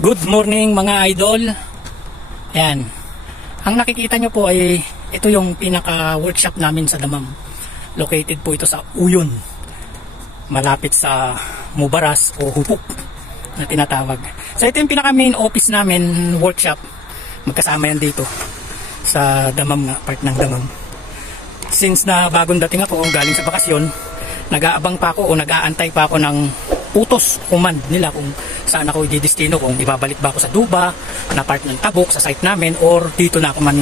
Good morning mga idol. Ayan. Ang nakikita nyo po ay ito yung pinaka-workshop namin sa Damam. Located po ito sa Uyon. Malapit sa Mubaras o Hupok na tinatawag. So ito yung pinaka-main office namin, workshop. Magkasama yan dito sa Damam nga, part ng Damam. Since na bagong dating ako galing sa bakasyon, nag-aabang pa ako o nag-aantay pa ako ng utos, command nila kung saan ako i-destino, kung ibabalik ba ako sa Duba na part ng Tabuk sa site namin or dito na ako man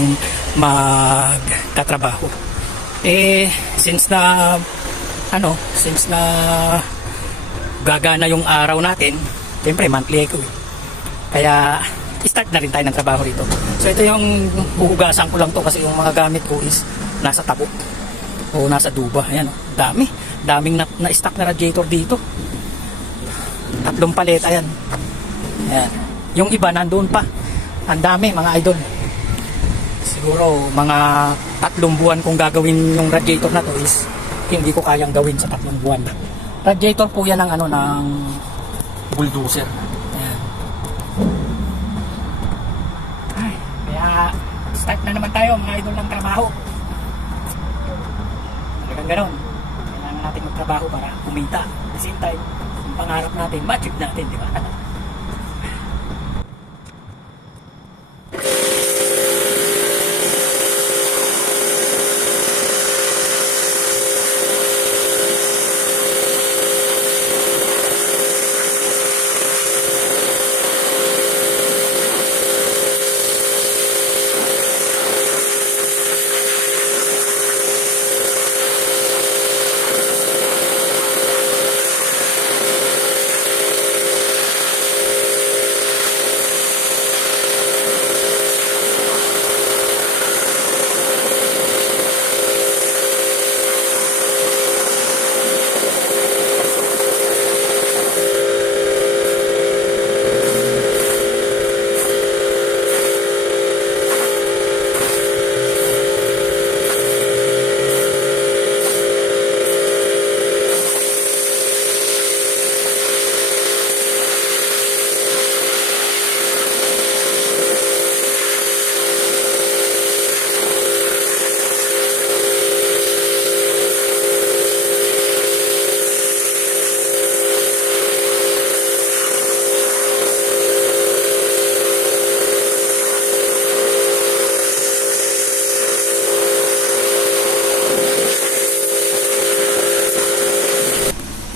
magtatrabaho. Since na gagana yung araw natin, siyempre monthly ako kaya start na rin tayo ng trabaho rito. So ito yung huhugasan ko lang to kasi yung mga gamit ko is nasa Tabuk o nasa Duba. Ayan, daming na-stack na radiator dito. 3 paleta yan. Ayan. Yung iba nandoon pa. Ang dami mga idol. Siguro mga 3 buwan kung gagawin yung radiator na to is hindi ko kayang gawin sa 3 buwan. Radiator po yan ng ng bulldozer. Ayan. Ay, kaya start na naman tayo mga idol ng trabaho. Talagang ganon. Kailangan natin magtrabaho para kumita. At the same time, pangarap natin, ma-achieve natin, di ba?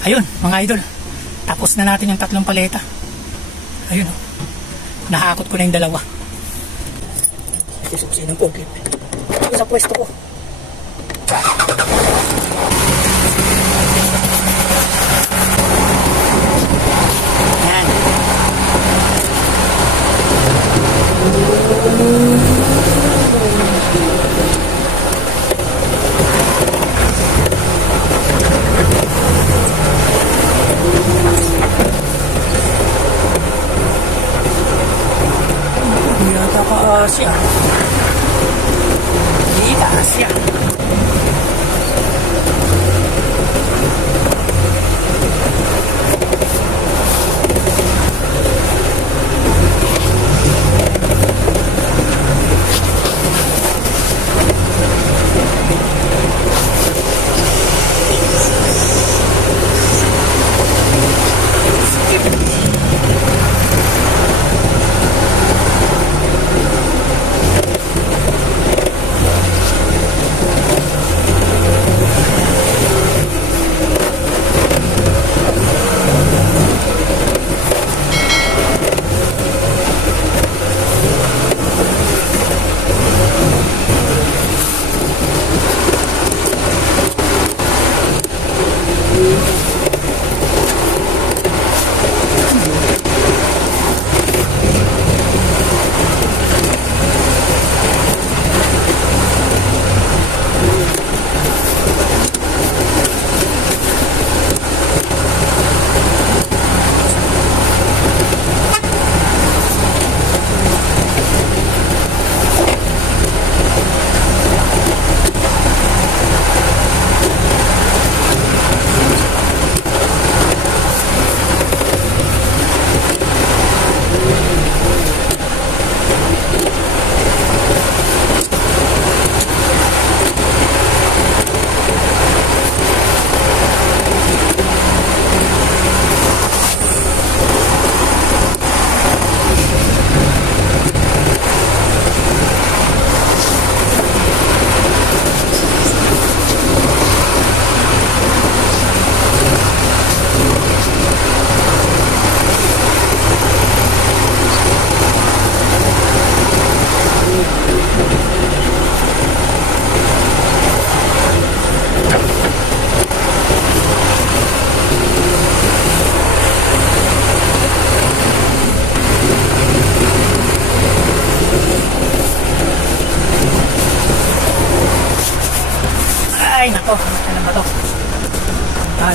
Ayun mga idol, tapos na natin yung 3 paleta. Ayun o, nahakot ko na yung 2. Isususin ng forklift ito sa pwesto ko. Yan. Asia. Kita Asia.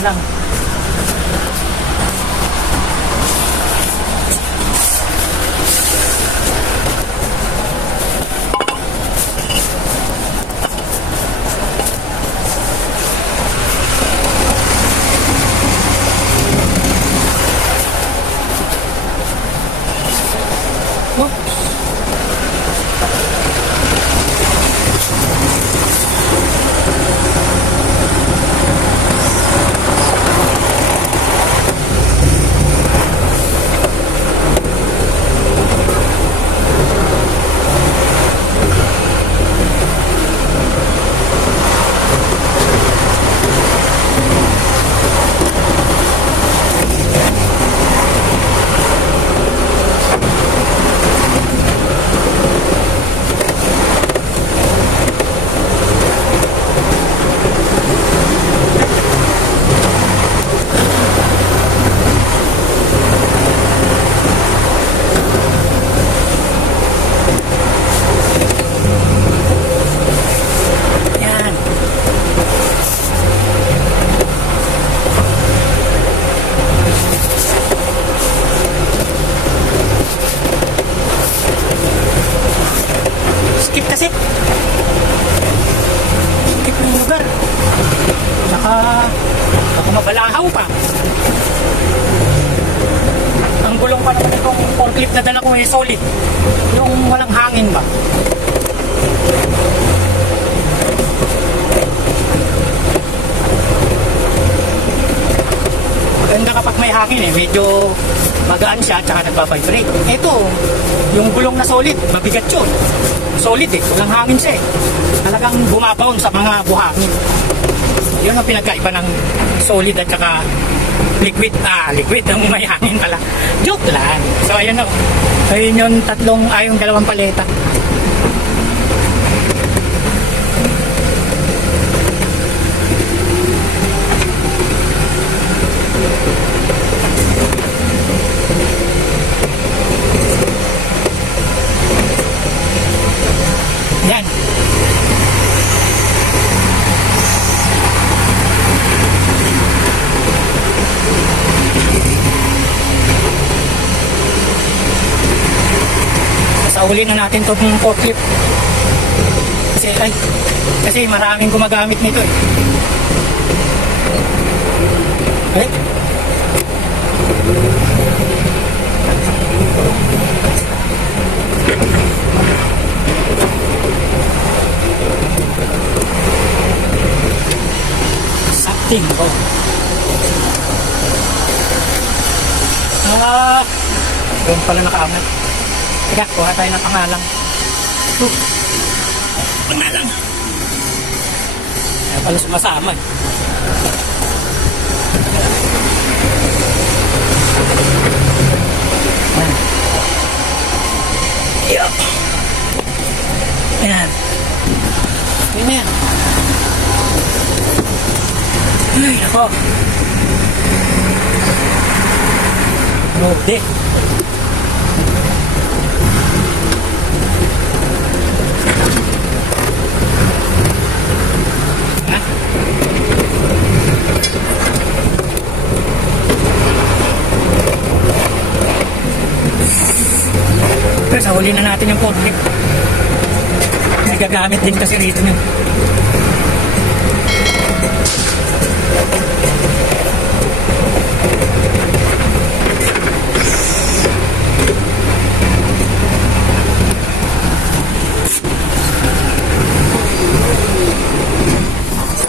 lang. Kasi skip na yung lugar, saka baka mabalahaw pa. Ang gulong pa naman itong forklift na dala ko ay solid, yung walang hangin ba. Maganda kapag may hangin medyo magaan siya at saka nagpa-vibrate. Ito, yung gulong na solid, mabigat yun. Solid walang hangin siya talagang bumabaon sa mga buhangin. Yun ang pinagkaiba ng solid at saka liquid. Liquid ang may hangin pala. Joke lang. So ayun o. Ayun yung yung dalawang paleta. Yan. Sasaulin na natin itong forklift. Kasi maraming gumagamit nito eh. Tingko. Doon pala nakaangat. Teka, kuha tayo ng pangalang. Pangalang. Kaya pala sumasama Yup. Ayan. Ayan. Ay, ako. Lode. Pero sa huli na natin yung forklift. May gagamit din kasi rito na.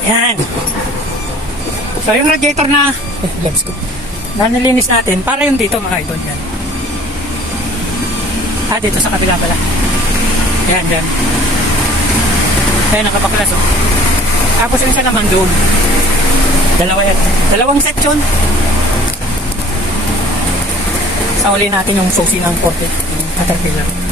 Yan. So yung radiator na let's go. Na nilinis natin para yung dito mga idol yan. Dito sa kabila pala. Yan, dyan. Ayan, nakapaklas Tapos yung isa naman doon. Dalawa yan. Dalawang set yun. Sa uli natin yung susi ng forklift. Yung caterpillar.